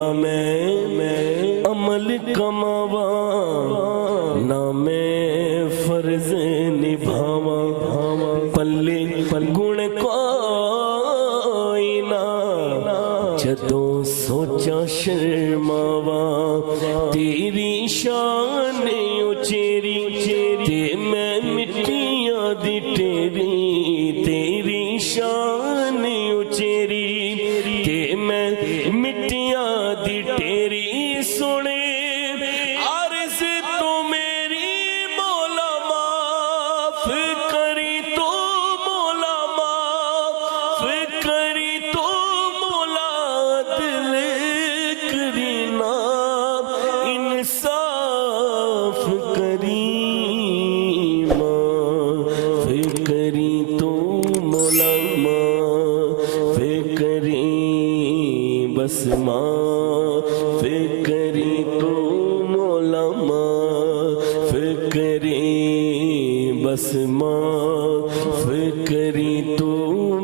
میں عمل کماوا نہ میں فرض نبھاوا پلے گن کوئی نہ جدوں سوچا شرماوا تیری شان اچیری تے میں مٹیاں دی ٹیری تیری شان اچیری تے میں مٹیاں دی ٹیری سنے عرض تو میری مولا معاف کری تو مولا معاف کری تو مولا دل کرینا انصاف کری معاف کری تو مولا معاف کری بس معاف کری تو مولا معاف کری بس معاف کری تو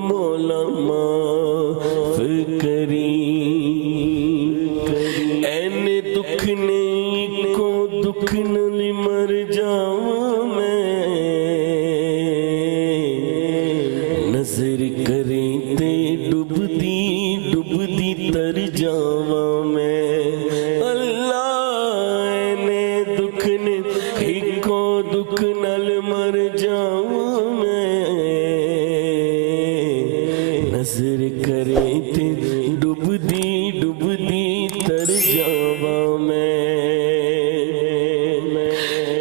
مولا معاف کری این دکھ نے کو دکھ نل مر جاؤں میں نظر کریں تے ڈبدی ڈبدی تر جاواں میں اللہ نے دکھ نے کو دکھ نل مر جاؤں میں نظر کریں تے ڈبدی ڈبدی تر جاواں میں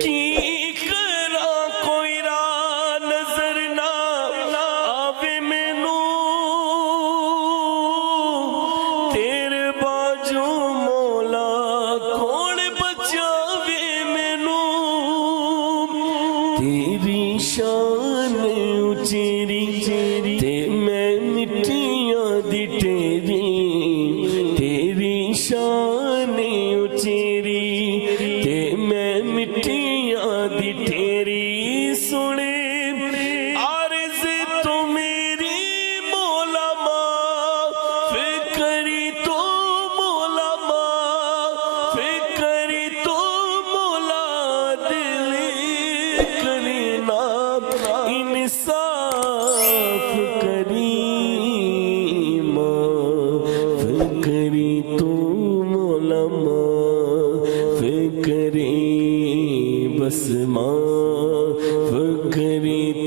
کی کرا کوئی راہ نظر نہ آوے مینوں تیرے باجو مولا کون بچاوے مینوں تیری شان اچیری تے میں مٹیاں دی ٹیری تیری شان اچیری تے میں مٹیاں دی ٹیری سنے عرض تو میری مولا معاف کری تو مولا معاف کری تو مولا دل کرینا انصاف کری معاف کری تو مولا معاف کری بس معاف کری